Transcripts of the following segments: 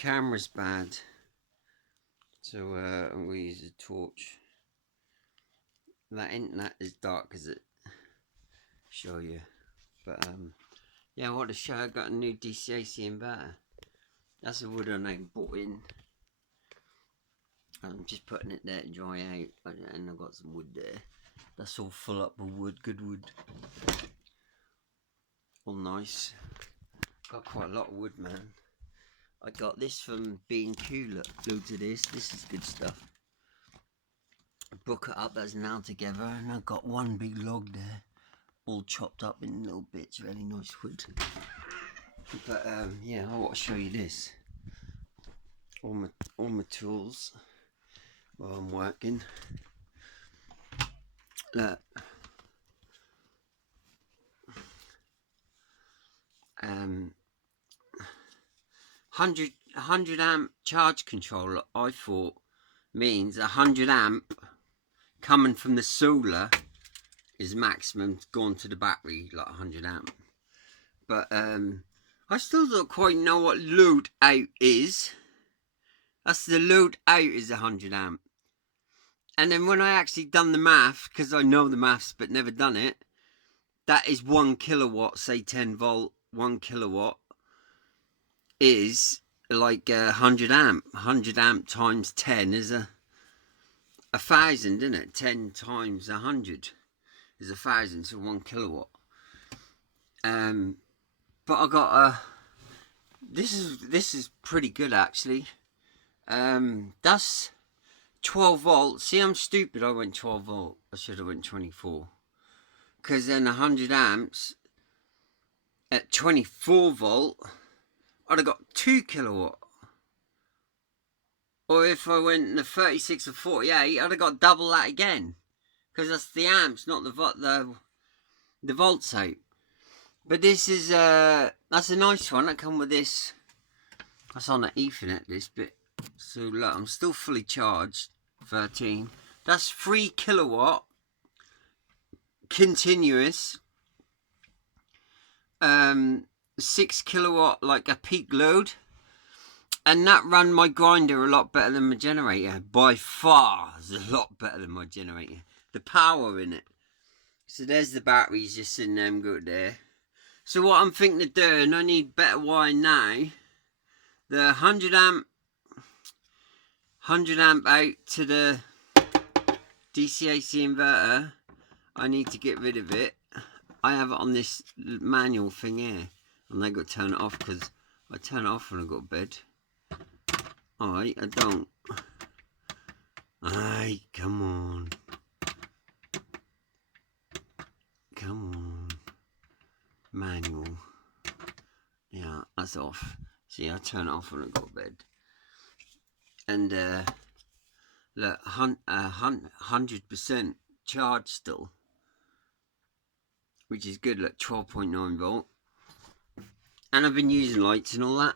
camera's bad, so I'm going to use a torch. That internet is dark as it show you, but yeah, what a show. I got a new DCAC inverter. That's the wood I bought in. I'm just putting it there to dry out, and I've got some wood there. That's all full up with wood, good wood, all nice. Got quite a lot of wood, man. I got this from B&Q, look, loads of this is good stuff. I broke it up, that's now together, and I've got one big log there, all chopped up in little bits, really nice wood. But yeah, I want to show you this. All my tools while I'm working. Look. 100 amp charge controller, I thought means 100 amp coming from the solar is maximum gone to the battery, like 100 amp. But I still don't quite know what load out is. That's the load out is 100 amp. And then when I actually done the math, because I know the maths but never done it, that is 1 kilowatt, say 10 volt, 1 kilowatt is like 100 amp. 100 amp times 10 is a 1,000, isn't it? 10 times 100 is 1,000, so 1 kilowatt. But I got a. This is pretty good actually. That's 12 volts. See, I'm stupid. I went 12 volt. I should have went 24. Because then 100 amps at 24 volt, I'd have got 2 kilowatt. Or if I went to 36 or 48, I'd have got double that again. Because that's the amps, not the volts out. But this is that's a nice one. That come with this. That's on the Ethernet, this bit. So look, I'm still fully charged. 13. That's 3 kilowatt continuous. 6 kilowatt like a peak load. And that ran my grinder a lot better than my generator. By far, it's a lot better than my generator. The power in it. So there's the batteries just sitting there and go there. So what I'm thinking of doing, I need better wire now. The 100 amp out to the DCAC inverter. I need to get rid of it. I have it on this manual thing here. And I got to turn it off because I turn it off when I go to bed. Alright, I don't. Aye, come on. Come on. Manual. Yeah, that's off. See, I turn it off when I go to bed. And look, 100% charge still. Which is good, look, 12.9 volt. And I've been using lights and all that.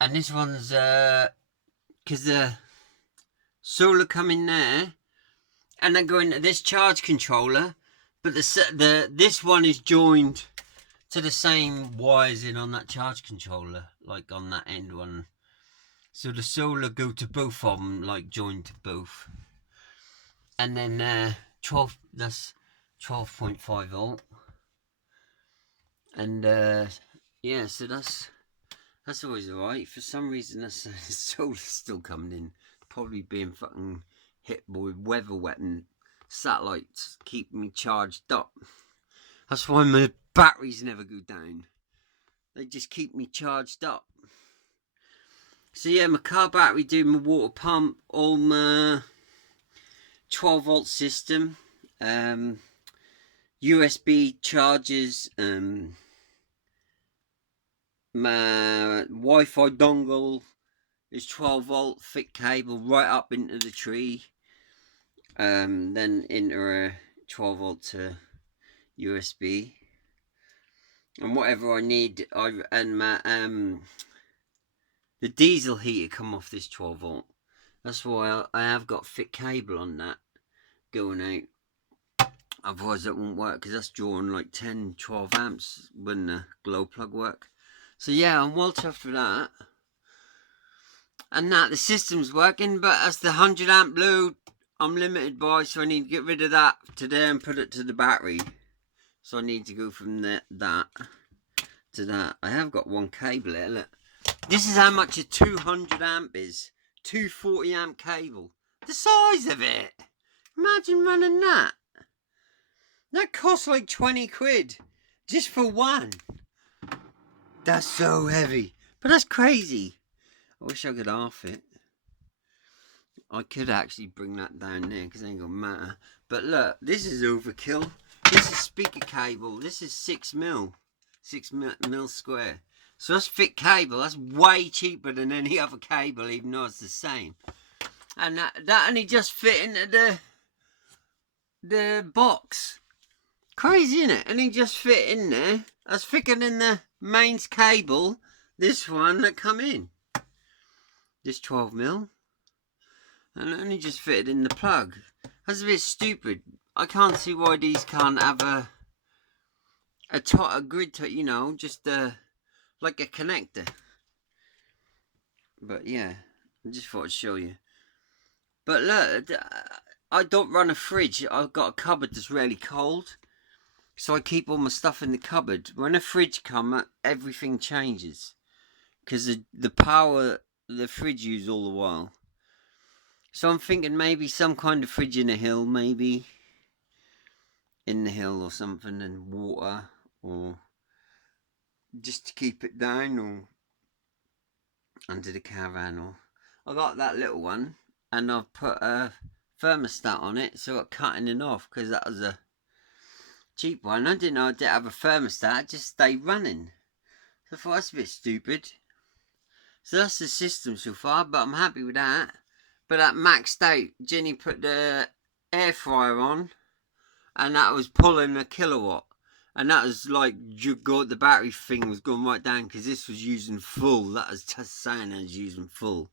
And this one's because the solar come in there and then go into this charge controller, but this one is joined to the same wires in on that charge controller, like on that end one. So the solar go to both of them, like joined to both. And then that's 12.5 volt. And yeah, so that's always alright. For some reason, that's solar's still coming in. Probably being fucking hit with weather weapon satellites keep me charged up. That's why my batteries never go down. They just keep me charged up. So yeah, my car battery, do my water pump, all my 12 volt system, USB chargers, my Wi-Fi dongle is 12 volt thick cable right up into the tree, then into a 12 volt to USB, and whatever I need. And my the diesel heater come off this 12 volt. That's why I have got thick cable on that going out. Otherwise it won't work, because that's drawing like 10-12 amps when the glow plug work. So yeah, I'm well chuffed with that. and that the system's working, but as the 100 amp load I'm limited by, so I need to get rid of that today and put it to the battery. So I need to go from that to that. I have got one cable here, look. This is how much a 200 amp is. 240 amp cable. The size of it. Imagine running that. That costs like 20 quid. Just for one. That's so heavy. But that's crazy. I wish I could half it. I could actually bring that down there because it ain't gonna matter. But look, this is overkill. This is speaker cable. This is 6 mil. 6 mil square. So that's thick cable. That's way cheaper than any other cable, even though it's the same. And that only just fit into the box. Crazy, isn't it? And he just fit in there. That's thicker than the mains cable. This one that come in. This 12 mil. And it only just fitted in the plug. That's a bit stupid. I can't see why these can't have a grid, you know, just like a connector. But yeah, I just thought I'd show you. But look, I don't run a fridge. I've got a cupboard that's really cold. So I keep all my stuff in the cupboard. When a fridge comes, everything changes. Because the power the fridge uses all the while. So I'm thinking maybe some kind of fridge in a hill, maybe. In the hill or something, and water. Or just to keep it down, or under the caravan. Or I got that little one. And I've put a thermostat on it. So I'm cutting it off. Because that was a cheap one. I didn't know I did have a thermostat. It just stayed running. So I thought that's a bit stupid. So that's the system so far, but I'm happy with that. But that maxed out. Jenny put the air fryer on, and that was pulling a kilowatt. And that was like, the battery thing was going right down because this was using full. That was just saying it was using full.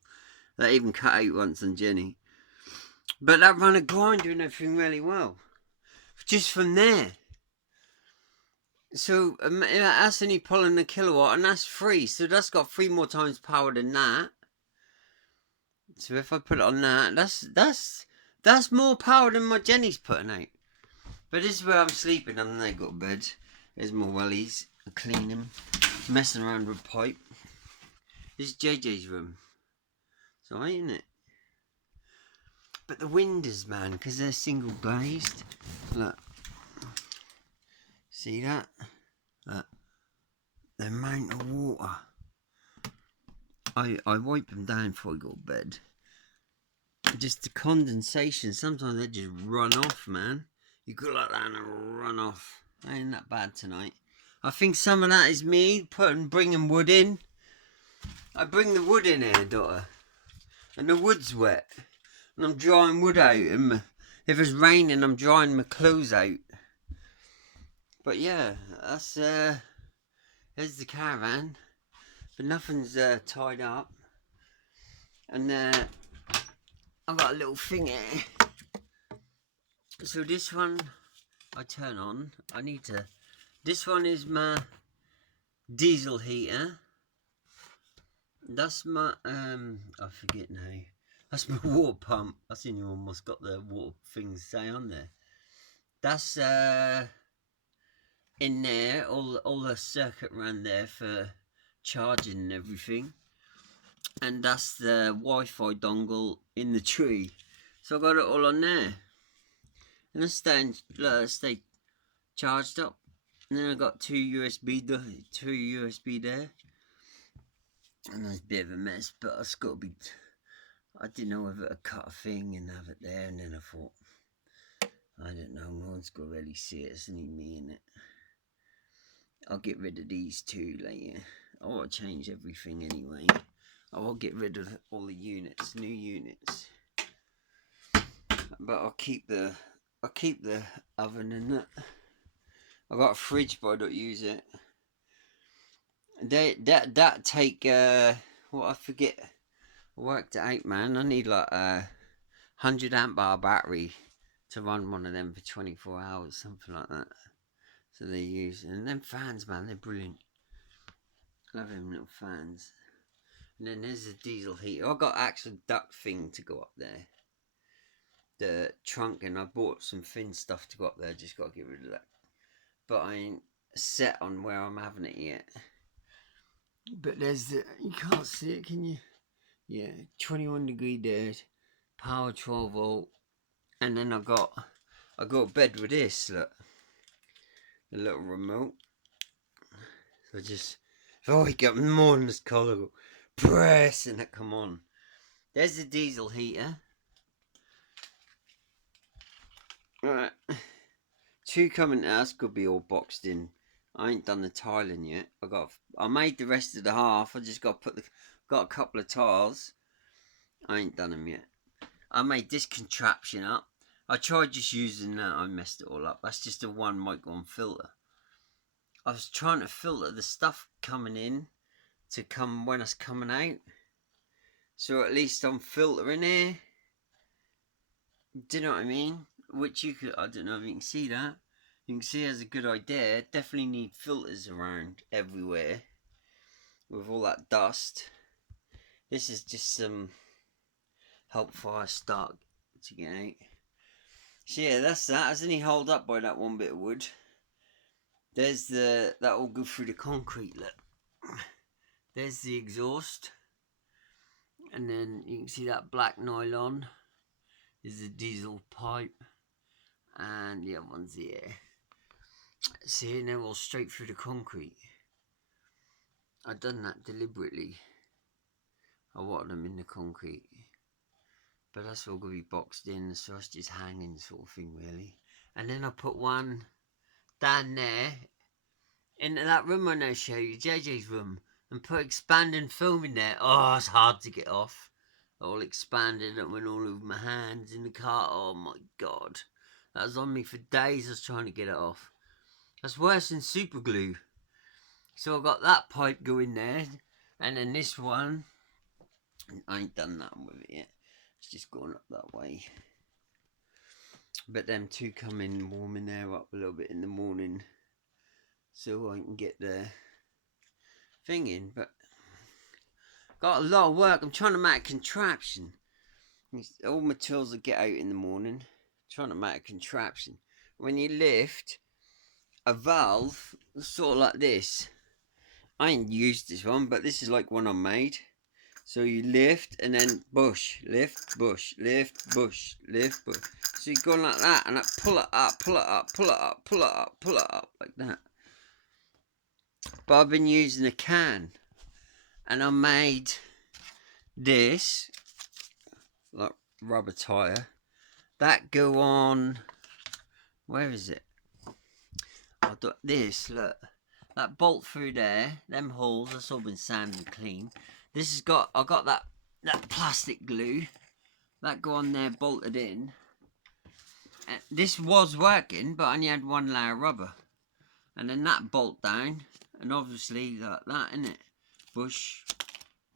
That even cut out once on Jenny. But that ran a grinder and everything really well. Just from there. So that's only pulling a kilowatt, and that's 3. So that's got 3 more times power than that. So if I put it on that, that's more power than what Jenny's putting out. But this is where I'm sleeping. I'm there, got a bed. There's my wellies. I clean them. Messing around with pipe. This is JJ's room. It's alright, isn't it? But the windows, man, because they're single glazed. Look. See that? Look. The amount of water. I wipe them down before I go to bed. Just the condensation. Sometimes they just run off, man. You go like that and run off. Ain't that bad tonight. I think some of that is me bringing wood in. I bring the wood in here, daughter. And the wood's wet. And I'm drying wood out. And if it's raining, I'm drying my clothes out. But yeah, that's there's the caravan. But nothing's tied up. And I've got a little thing here. So this one I turn on. This one is my diesel heater. That's my I forget now. That's my water pump. I seen you almost got the water things say on there. That's in there, all the circuit ran there for charging and everything. And that's the Wi-Fi dongle in the tree. So I got it all on there. And it's stay charged up. And then I got two USB there. And that's a bit of a mess, but it's got to be. I didn't know whether to cut a thing and have it there, and then I thought, I don't know, no one's got to really see it. It's only me in it. I'll get rid of these two later. I want to change everything anyway. I will get rid of all the units, new units. But I'll keep the oven in it. I got a fridge, but I don't use it. That take what I forget. I worked it out, man. I need like a 100 amp hour battery to run one of them for 24 hours, something like that. So they use, and them fans, man, they're brilliant. Love them little fans. And then there's the diesel heater. I got actual duct thing to go up there. The trunk, and I bought some thin stuff to go up there. Just got to get rid of that. But I ain't set on where I'm having it yet. But there's the, you can't see it, can you? Yeah, 21 degree there, power 12 volt, and then I got a bed with this, look, the little remote. So just, oh, you got more in this colour, press, and it come on. There's the diesel heater. Alright, 2 coming out, this could be all boxed in. I ain't done the tiling yet. I made the rest of the half. I just got a couple of tiles. I ain't done them yet. I made this contraption up. I tried just using that. I messed it all up. That's just a 1 micron filter. I was trying to filter the stuff coming in to come when it's coming out. So at least I'm filtering here. Do you know what I mean? Which you could, I don't know if you can see that. You can see as a good idea. Definitely need filters around everywhere with all that dust. This is just some help fire start to get out. So yeah, that's that. It's only held up by that one bit of wood. There's that will go through the concrete, look. There's the exhaust. And then you can see that black nylon is the diesel pipe. And the other one's the air. See, and they're all straight through the concrete. I've done that deliberately. I wanted them in the concrete. But that's all going to be boxed in, so it's just hanging sort of thing, really. And then I put one down there, into that room I now show you, JJ's room, and put expanding film in there. Oh, it's hard to get off. All expanded, it went all over my hands in the car. Oh my God. That was on me for days. I was trying to get it off. That's worse than super glue. So I got that pipe going there, and then this one, I ain't done that with it yet. It's just going up that way. But them 2 come in warming there up a little bit in the morning, so I can get the thing in. But got a lot of work. I'm trying to make a contraption. All my tools will get out in the morning. Trying to make a contraption. When you lift a valve, sort of like this. I ain't used this one, but this is like one I made. So you lift and then bush, lift, bush, lift, bush, lift, bush. So you go like that and I pull it up, pull it up, pull it up, pull it up, pull it up like that. But I've been using a can, and I made this like rubber tire that go on. Where is it? I'll do this. Look, that bolt through there. Them holes. That's all been sanded clean. This has got. I got that plastic glue that go on there bolted in. And this was working, but I only had 1 layer of rubber, and then that bolt down, and obviously like that, innit? Push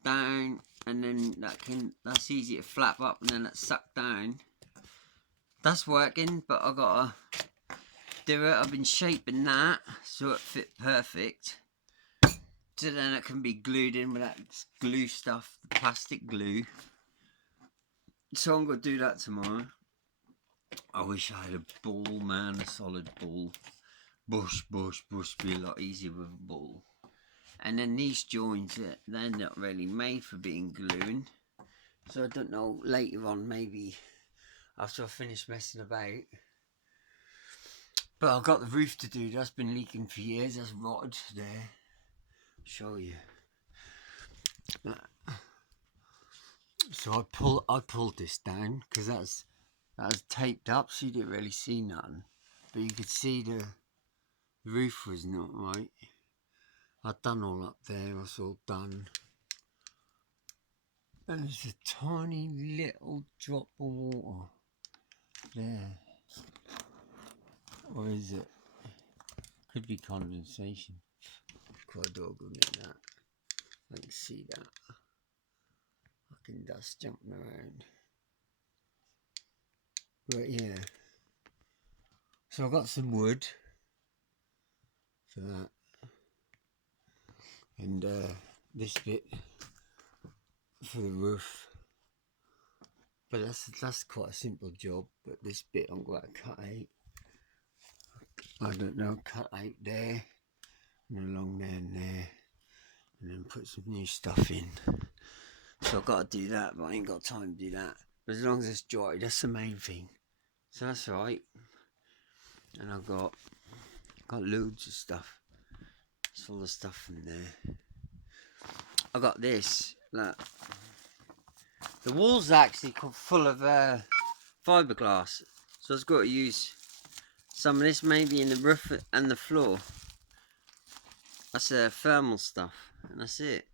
down, and then that's easy to flap up, and then that suck down. That's working, but I gotta do it. I've been shaping that so it fit perfect, so then it can be glued in with that glue stuff, the plastic glue. So I'm gonna do that tomorrow. I wish I had a ball, man, a solid ball. Bush be a lot easier with a ball. And then these joints, they're not really made for being gluing. So I don't know, later on, maybe after I finish messing about. But I've got the roof to do. That's been leaking for years. That's rotted there. Show you. So I pulled this down because that was taped up, so you didn't really see nothing. But you could see the roof was not right. I've done all up there. It's all done. And there's a tiny little drop of water there. Or is it? Could be condensation. Quite a dog will get that. I can see that. Fucking dust jumping around. But yeah. So I got some wood for that. And this bit for the roof. But that's quite a simple job. But this bit I'm going to cut out. I don't know, cut out there and along there and there, and then put some new stuff in. So I've got to do that, but I ain't got time to do that. But as long as it's dry, that's the main thing. So that's right. And I've got loads of stuff. It's all the stuff from there. I got this. Look, the wall's actually full of fiberglass, so I've got to use some of this maybe in the roof and the floor. That's thermal stuff, and that's it.